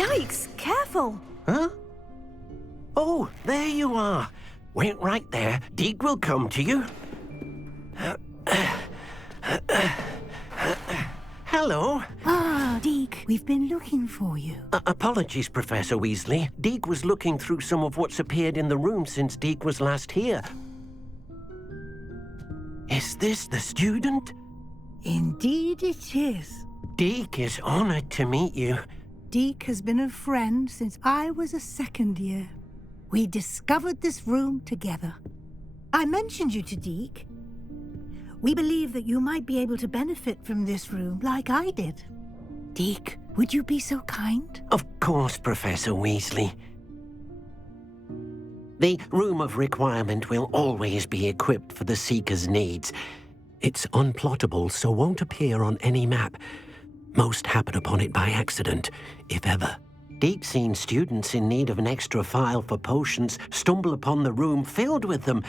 Yikes! Careful! Huh? Oh, there you are. Wait right there. Deke will come to you. Hello. Ah, Deke, we've been looking for you. Apologies, Professor Weasley. Deke was looking through some of what's appeared in the room since Deke was last here. Is this the student? Indeed it is. Deke is honored to meet you. Deke has been a friend since I was a second year. We discovered this room together. I mentioned you to Deke. We believe that you might be able to benefit from this room like I did. Deke, would you be so kind? Of course, Professor Weasley. The Room of Requirement will always be equipped for the Seeker's needs. It's unplottable, so won't appear on any map. Most happen upon it by accident, if ever. Deke's seen students in need of an extra file for potions stumble upon the room filled with them.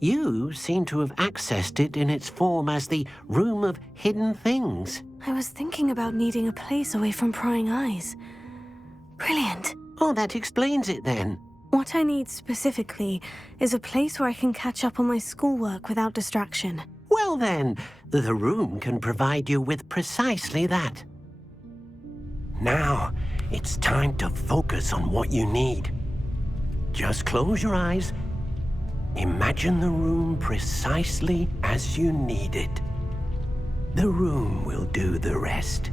You seem to have accessed it in its form as the Room of Hidden Things. I was thinking about needing a place away from prying eyes. Brilliant. Oh, that explains it then. What I need specifically is a place where I can catch up on my schoolwork without distraction. Well then, the room can provide you with precisely that. Now, it's time to focus on what you need. Just close your eyes. Imagine the room precisely as you need it. The room will do the rest.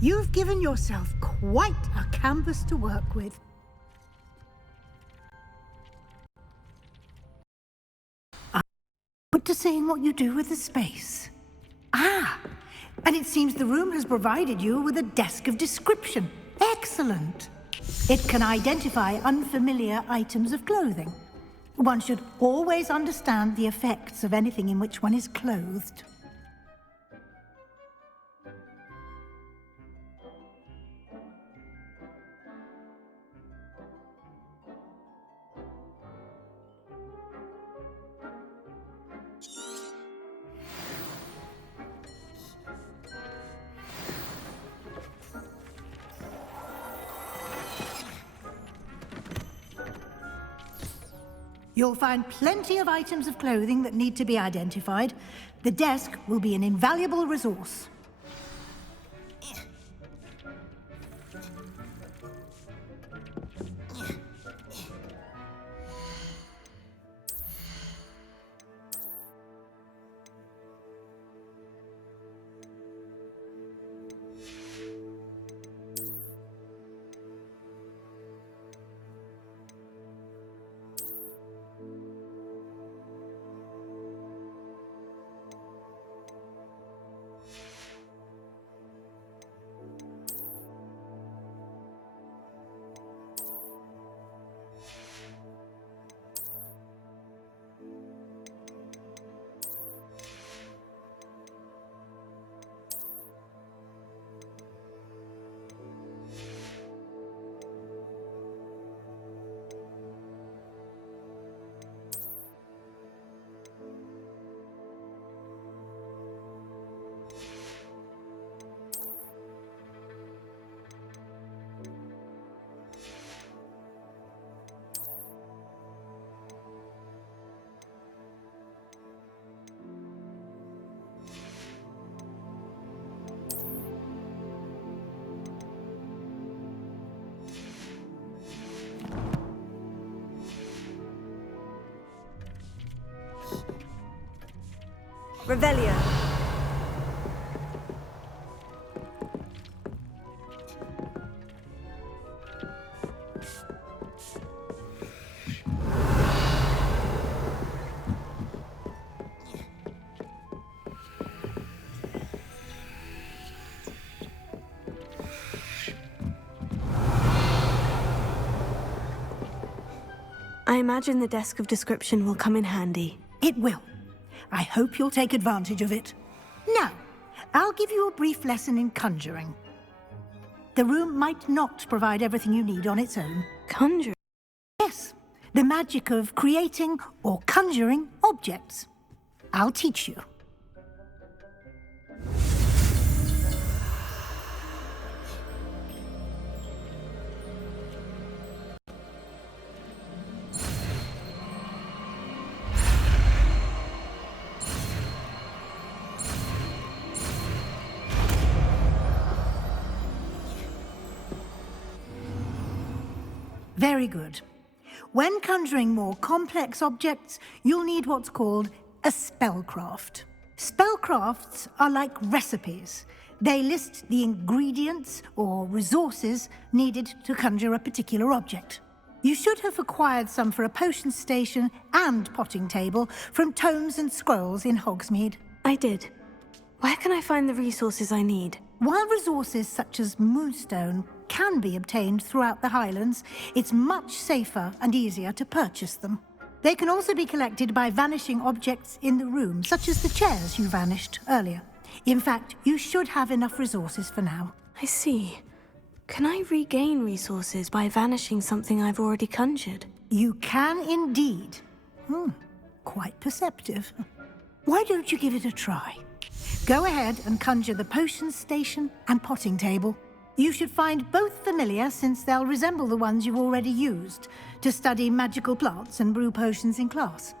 You've given yourself quite a canvas to work with. I'm put to saying what you do with the space. Ah, and it seems the room has provided you with a desk of description. Excellent. It can identify unfamiliar items of clothing. One should always understand the effects of anything in which one is clothed. You'll find plenty of items of clothing that need to be identified. The desk will be an invaluable resource. Revelio. I imagine the desk of description will come in handy. It will. I hope you'll take advantage of it. Now, I'll give you a brief lesson in conjuring. The room might not provide everything you need on its own. Conjure? Yes, the magic of creating or conjuring objects. I'll teach you. Very good. When conjuring more complex objects, you'll need what's called a spellcraft. Spellcrafts are like recipes. They list the ingredients or resources needed to conjure a particular object. You should have acquired some for a potion station and potting table from tomes and scrolls in Hogsmeade. I did. Where can I find the resources I need? While resources such as moonstone can be obtained throughout the Highlands, it's much safer and easier to purchase them. They can also be collected by vanishing objects in the room, such as the chairs you vanished earlier. In fact, you should have enough resources for now. I see. Can I regain resources by vanishing something I've already conjured? You can indeed. Quite perceptive. Why don't you give it a try? Go ahead and conjure the potion station and potting table. You should find both familiar, since they'll resemble the ones you've already used to study magical plants and brew potions in class.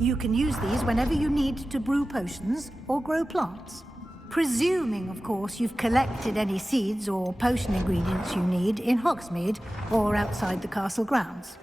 You can use these whenever you need to brew potions or grow plants. Presuming, of course, you've collected any seeds or potion ingredients you need in Hogsmeade or outside the castle grounds.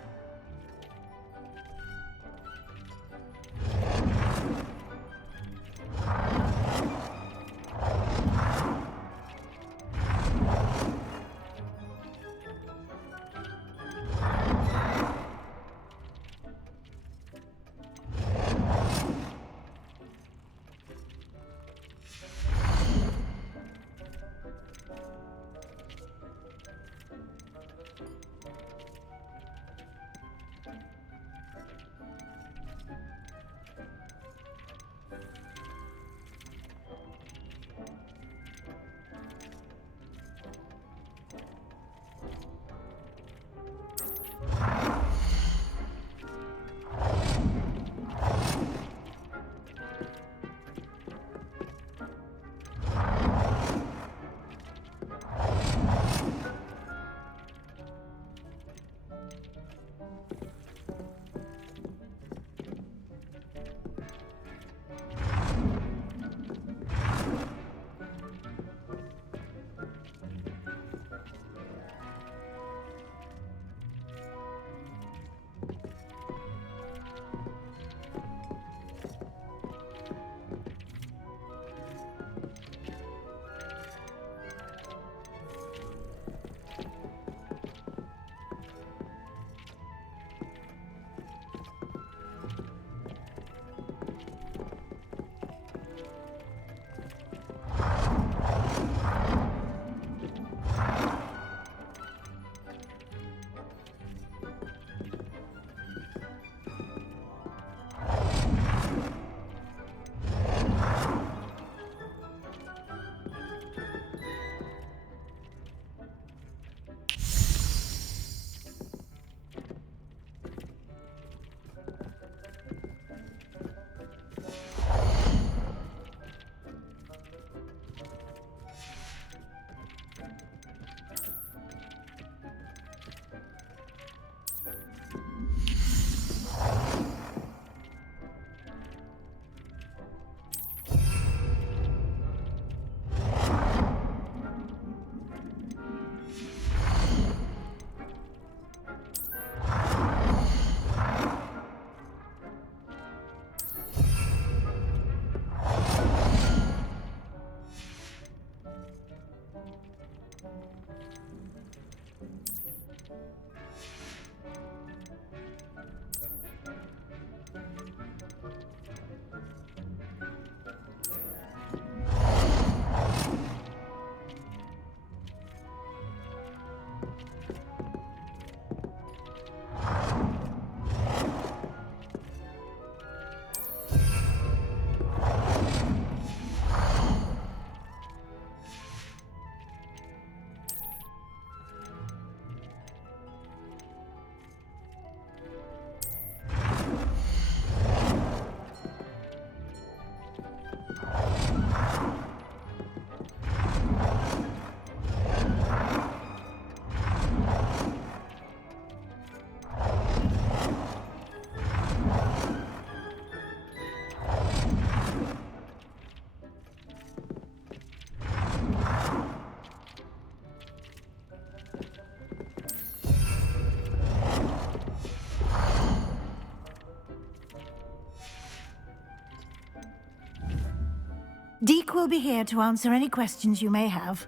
Deke will be here to answer any questions you may have.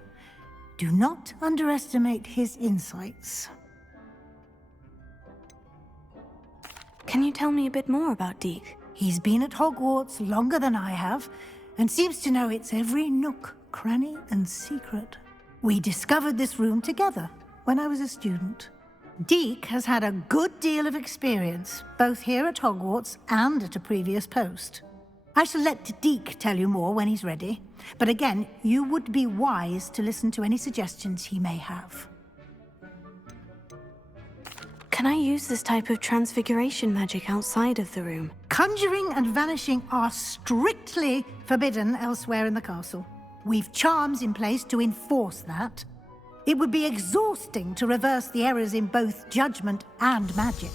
Do not underestimate his insights. Can you tell me a bit more about Deke? He's been at Hogwarts longer than I have, and seems to know its every nook, cranny, and secret. We discovered this room together when I was a student. Deke has had a good deal of experience, both here at Hogwarts and at a previous post. I shall let Deke tell you more when he's ready, but again, you would be wise to listen to any suggestions he may have. Can I use this type of transfiguration magic outside of the room? Conjuring and vanishing are strictly forbidden elsewhere in the castle. We've charms in place to enforce that. It would be exhausting to reverse the errors in both judgment and magic.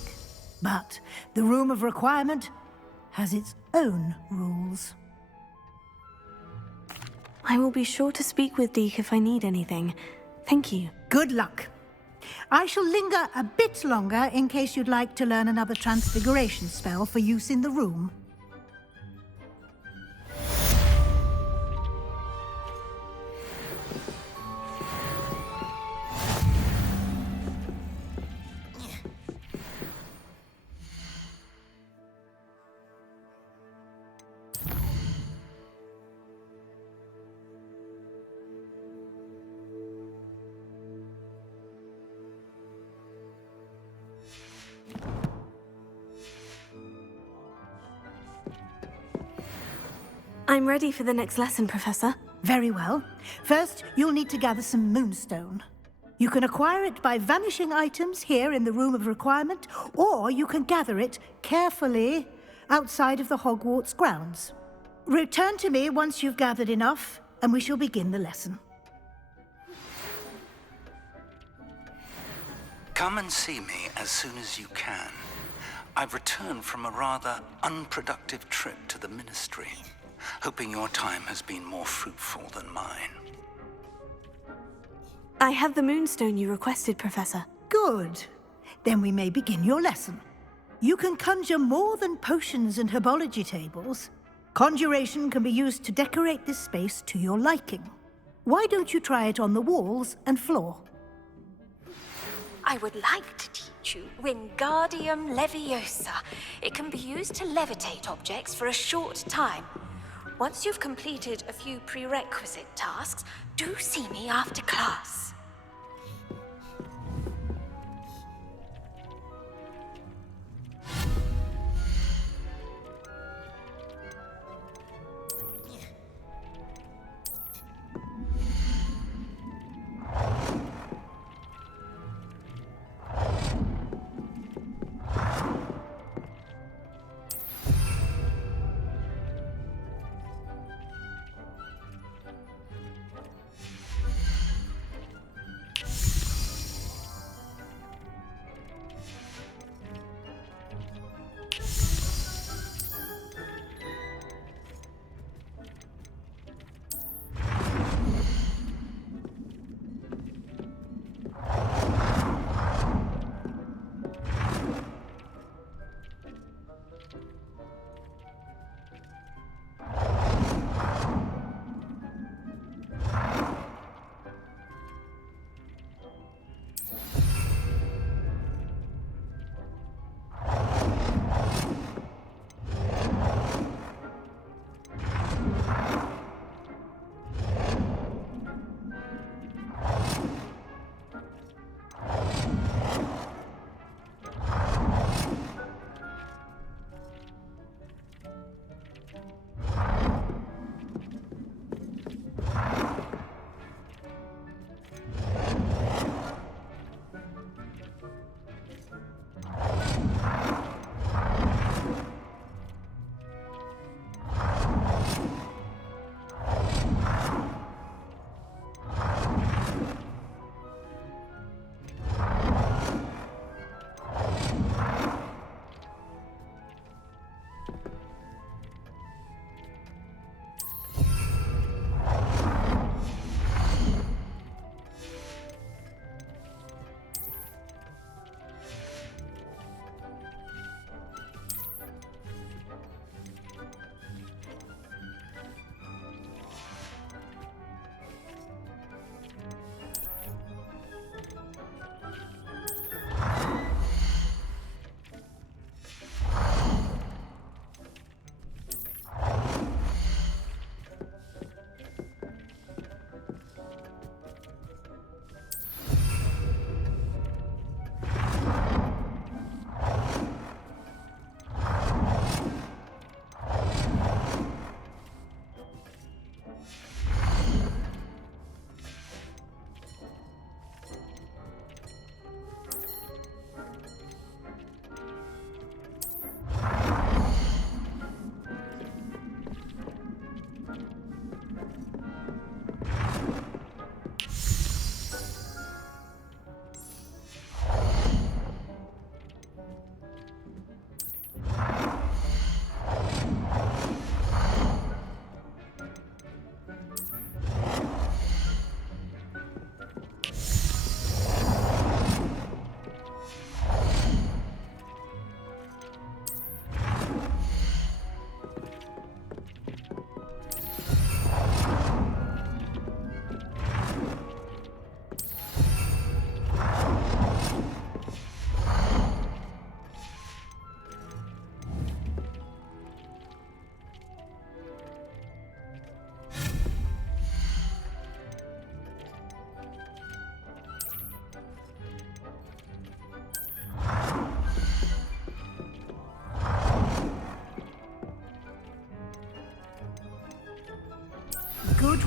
But the Room of Requirement has its own rules. I will be sure to speak with Deke if I need anything. Thank you. Good luck. I shall linger a bit longer in case you'd like to learn another transfiguration spell for use in the room. I'm ready for the next lesson, Professor. Very well. First, you'll need to gather some moonstone. You can acquire it by vanishing items here in the Room of Requirement, or you can gather it carefully outside of the Hogwarts grounds. Return to me once you've gathered enough, and we shall begin the lesson. Come and see me as soon as you can. I've returned from a rather unproductive trip to the Ministry, hoping your time has been more fruitful than mine. I have the moonstone you requested, Professor. Good. Then we may begin your lesson. You can conjure more than potions and herbology tables. Conjuration can be used to decorate this space to your liking. Why don't you try it on the walls and floor? I would like to teach you Wingardium Leviosa. It can be used to levitate objects for a short time. Once you've completed a few prerequisite tasks, do see me after class.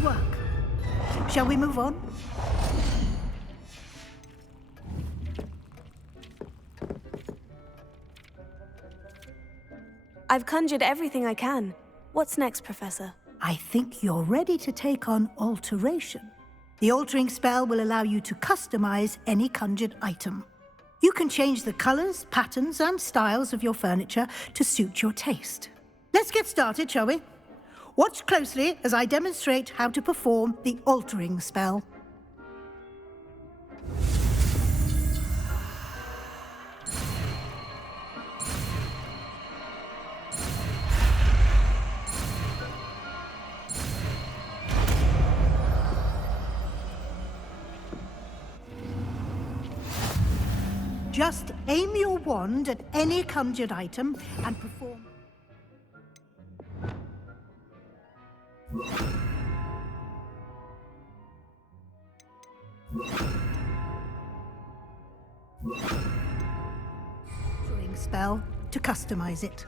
work. Shall we move on? I've conjured everything I can. What's next, Professor? I think you're ready to take on alteration. The altering spell will allow you to customize any conjured item. You can change the colors, patterns, and styles of your furniture to suit your taste. Let's get started, shall we? Watch closely as I demonstrate how to perform the altering spell. Just aim your wand at any conjured item and perform... altering spell to customize it.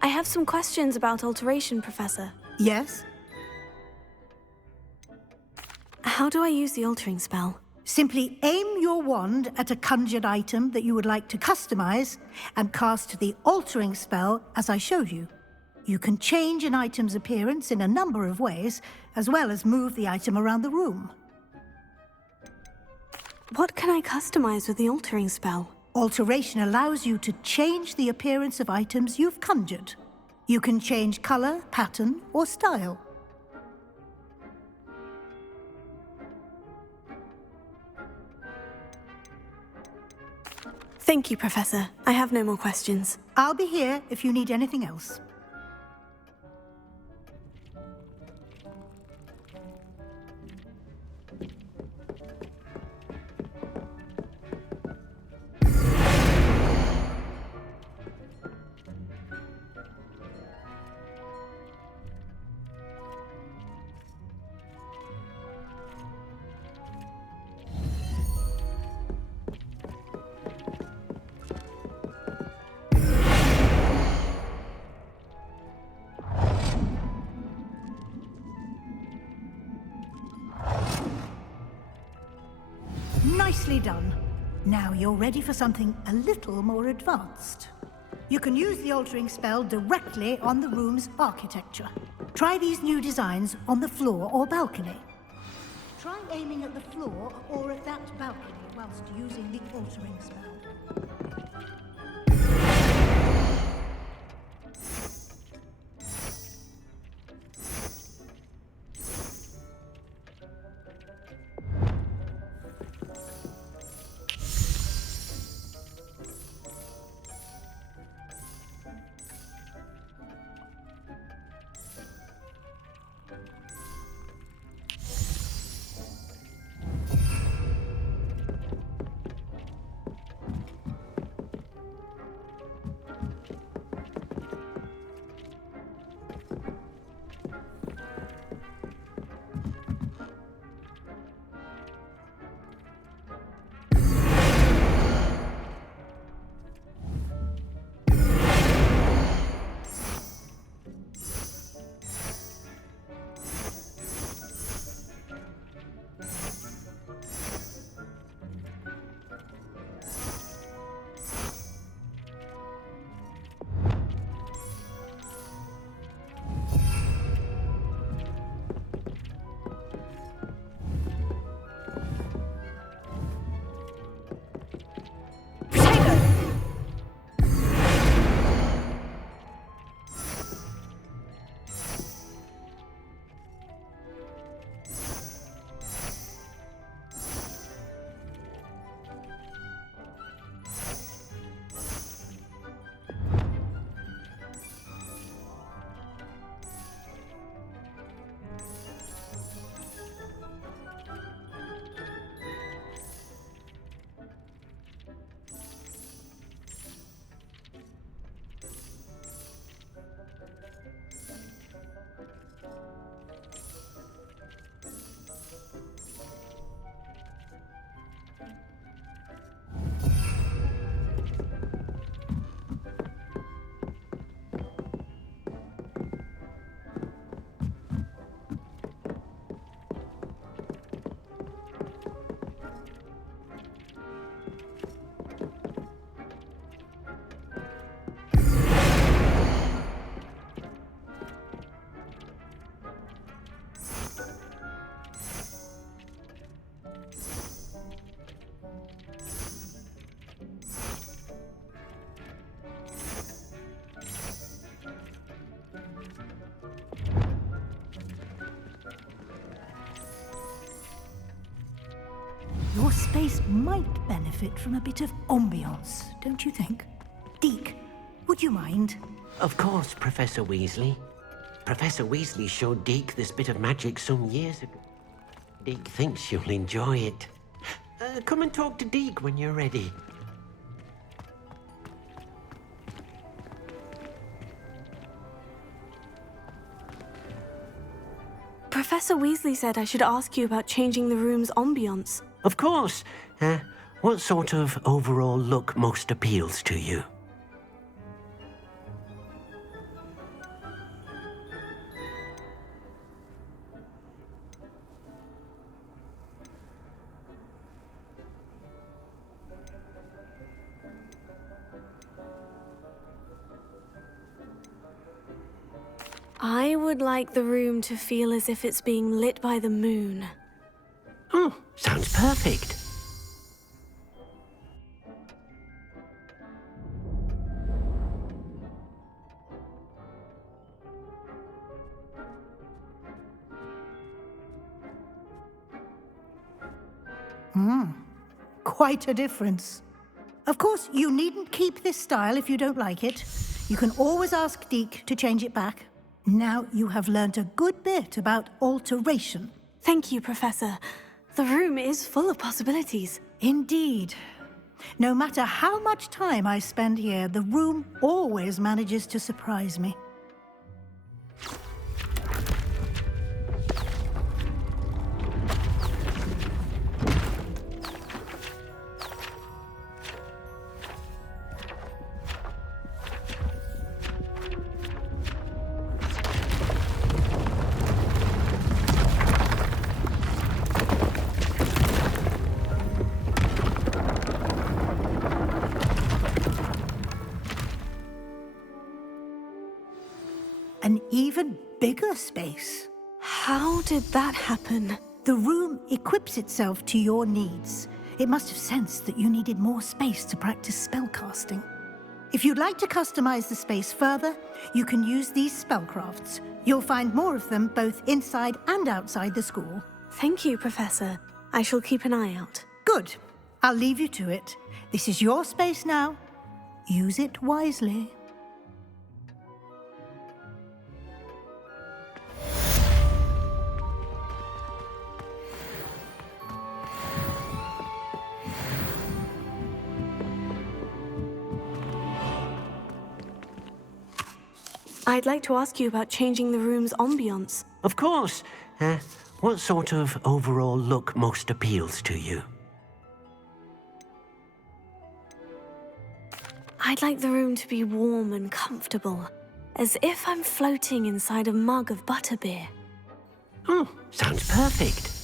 I have some questions about alteration, Professor. Yes? How do I use the altering spell? Simply aim your wand at a conjured item that you would like to customize and cast the altering spell as I showed you. You can change an item's appearance in a number of ways, as well as move the item around the room. What can I customize with the altering spell? Alteration allows you to change the appearance of items you've conjured. You can change color, pattern, or style. Thank you, Professor. I have no more questions. I'll be here if you need anything else. Nicely done. Now you're ready for something a little more advanced. You can use the altering spell directly on the room's architecture. Try these new designs on the floor or balcony. Try aiming at the floor or at that balcony whilst using the altering spell. Your space might benefit from a bit of ambiance, don't you think? Deke, would you mind? Of course, Professor Weasley. Professor Weasley showed Deke this bit of magic some years ago. Deke thinks you'll enjoy it. Come and talk to Deke when you're ready. Professor Weasley said I should ask you about changing the room's ambiance. Of course. What sort of overall look most appeals to you? I would like the room to feel as if it's being lit by the moon. Oh, sounds perfect. Quite a difference. Of course, you needn't keep this style if you don't like it. You can always ask Deke to change it back. Now you have learnt a good bit about alteration. Thank you, Professor. The room is full of possibilities. Indeed. No matter how much time I spend here, the room always manages to surprise me. An even bigger space. How did that happen? The room equips itself to your needs. It must have sensed that you needed more space to practice spellcasting. If you'd like to customize the space further, you can use these spellcrafts. You'll find more of them both inside and outside the school. Thank you, Professor. I shall keep an eye out. Good. I'll leave you to it. This is your space now. Use it wisely. I'd like to ask you about changing the room's ambiance. Of course. What sort of overall look most appeals to you? I'd like the room to be warm and comfortable, as if I'm floating inside a mug of butterbeer. Oh, sounds perfect.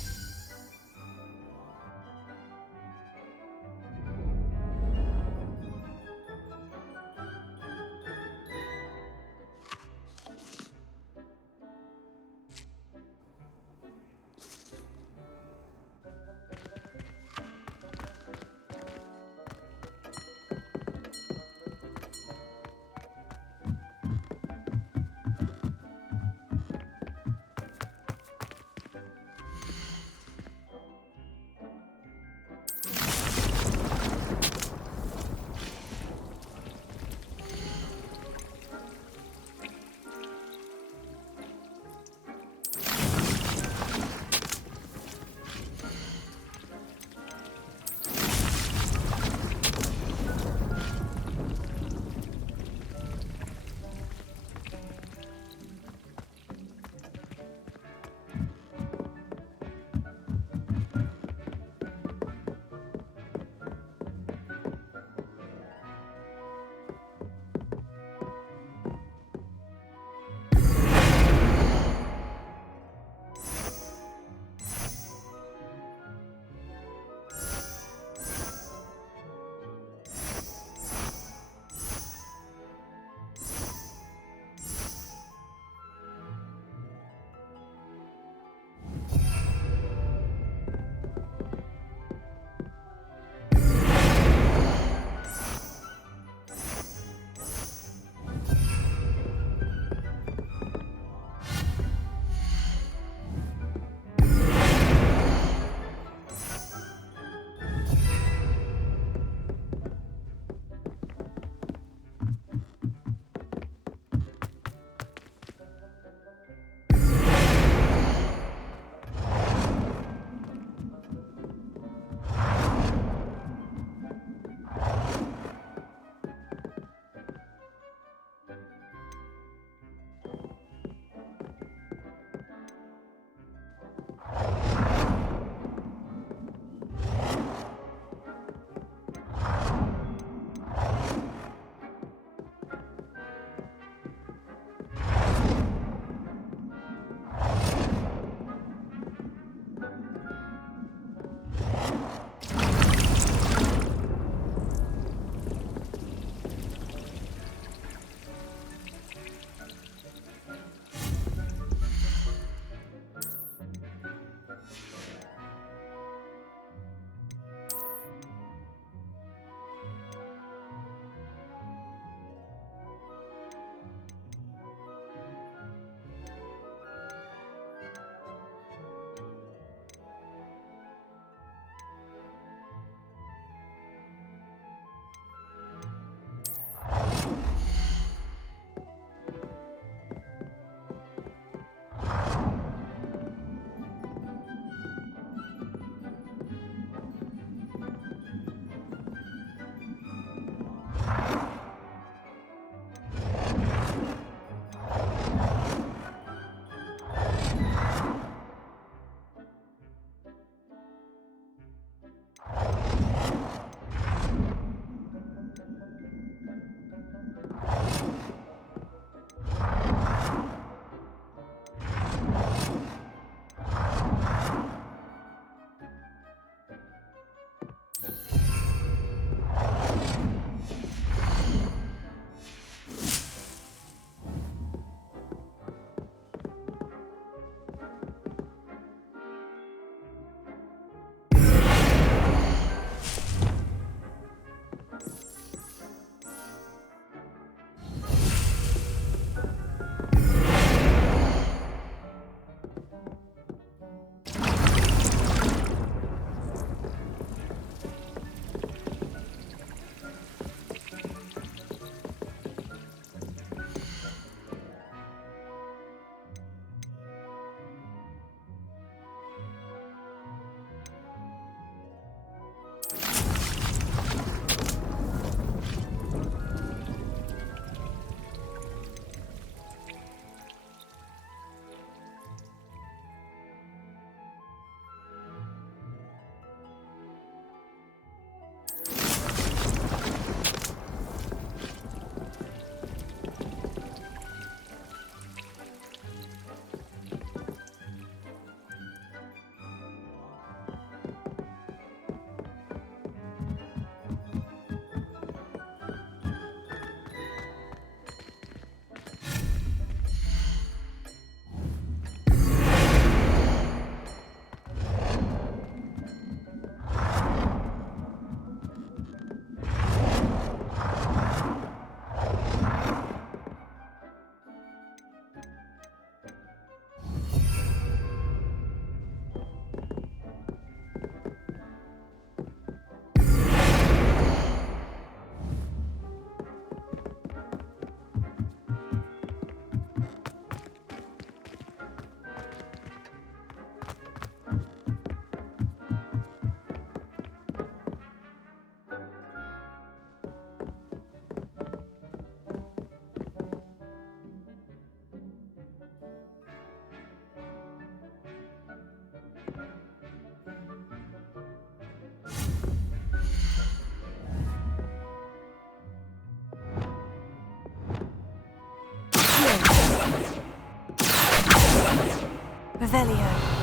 Revelio.